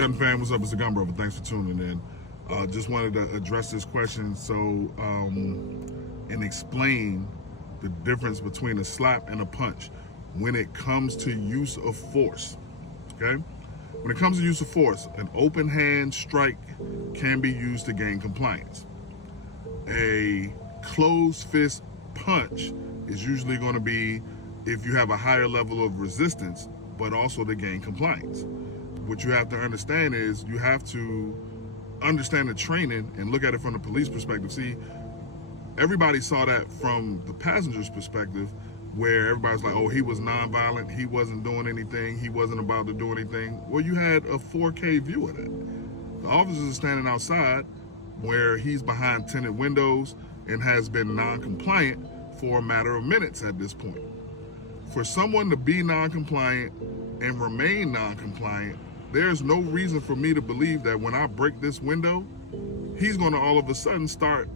Gun fan, what's up? It's the Gun Brother. Thanks for tuning in. Just wanted to address this question and explain the difference between a slap and a punch when it comes to use of force. Okay? When it comes to use of force, an open hand strike can be used to gain compliance. A closed fist punch is usually going to be if you have a higher level of resistance, but also to gain compliance. What you have to understand is you have to understand the training and look at it from the police perspective. See, everybody saw that from the passenger's perspective, where everybody's like, oh, he was nonviolent, he wasn't doing anything, he wasn't about to do anything. Well, you had a 4K view of it. The officers are standing outside where he's behind tinted windows and has been non-compliant for a matter of minutes at this point. For someone to be non-compliant and remain non-compliant, there's no reason for me to believe that when I break this window, he's going to all of a sudden start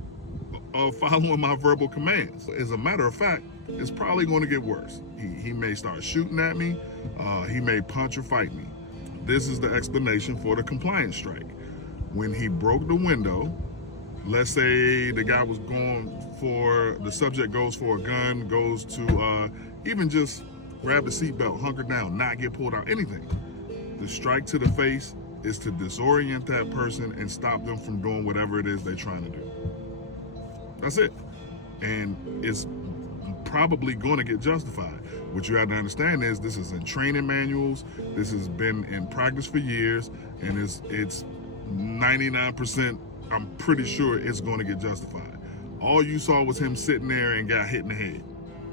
following my verbal commands. As a matter of fact, it's probably going to get worse. He may start shooting at me. He may punch or fight me. This is the explanation for the compliance strike. When he broke the window, let's say the guy was the subject goes for a gun, goes to even just grab the seatbelt, hunker down, not get pulled out, anything. The strike to the face is to disorient that person and stop them from doing whatever it is they're trying to do. That's it. And it's probably going to get justified. What you have to understand is this is in training manuals. This has been in practice for years, and it's 99%, I'm pretty sure it's going to get justified. All you saw was him sitting there and got hit in the head.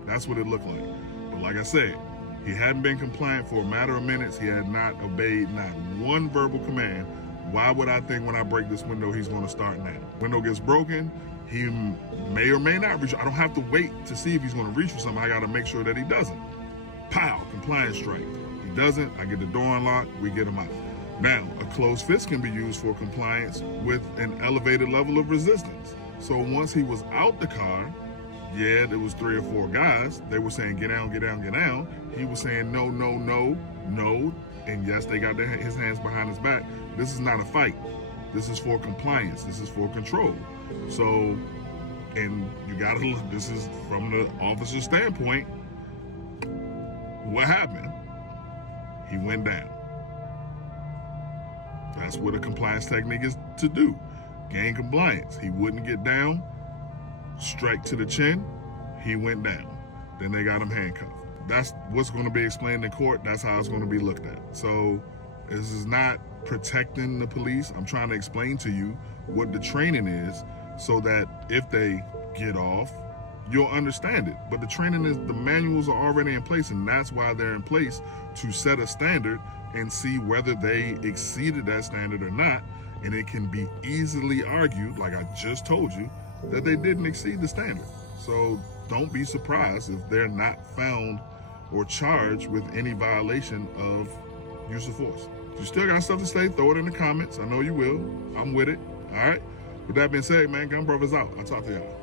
That's what it looked like. But like I said, he hadn't been compliant for a matter of minutes. He had not obeyed not one verbal command. Why would I think when I break this window, he's going to start now? Window gets broken, he may or may not reach. I don't have to wait to see if he's going to reach for something. I got to make sure that he doesn't. Pow, compliance strike. He doesn't, I get the door unlocked, we get him out. Now, a closed fist can be used for compliance with an elevated level of resistance. So once he was out the car, yeah, there was 3 or 4 guys. They were saying, get down, get down, get down. He was saying, no, no, no, no. And yes, they got his hands behind his back. This is not a fight. This is for compliance. This is for control. So, and you gotta look, this is from the officer's standpoint. What happened? He went down. That's what a compliance technique is to do. Gain compliance. He wouldn't get down. Strike to the chin, he went down. Then they got him handcuffed. That's what's going to be explained in court. That's how it's going to be looked at. So this is not protecting the police. I'm trying to explain to you what the training is so that if they get off, you'll understand it. But the training is, the manuals are already in place, and that's why they're in place, to set a standard and see whether they exceeded that standard or not. And it can be easily argued, like I just told you, that they didn't exceed the standard. So don't be surprised if they're not found or charged with any violation of use of force. If you still got stuff to say, throw it in the comments. I know you will. I'm with it. All right. With that being said, man, Gun Brothers out. I'll talk to y'all.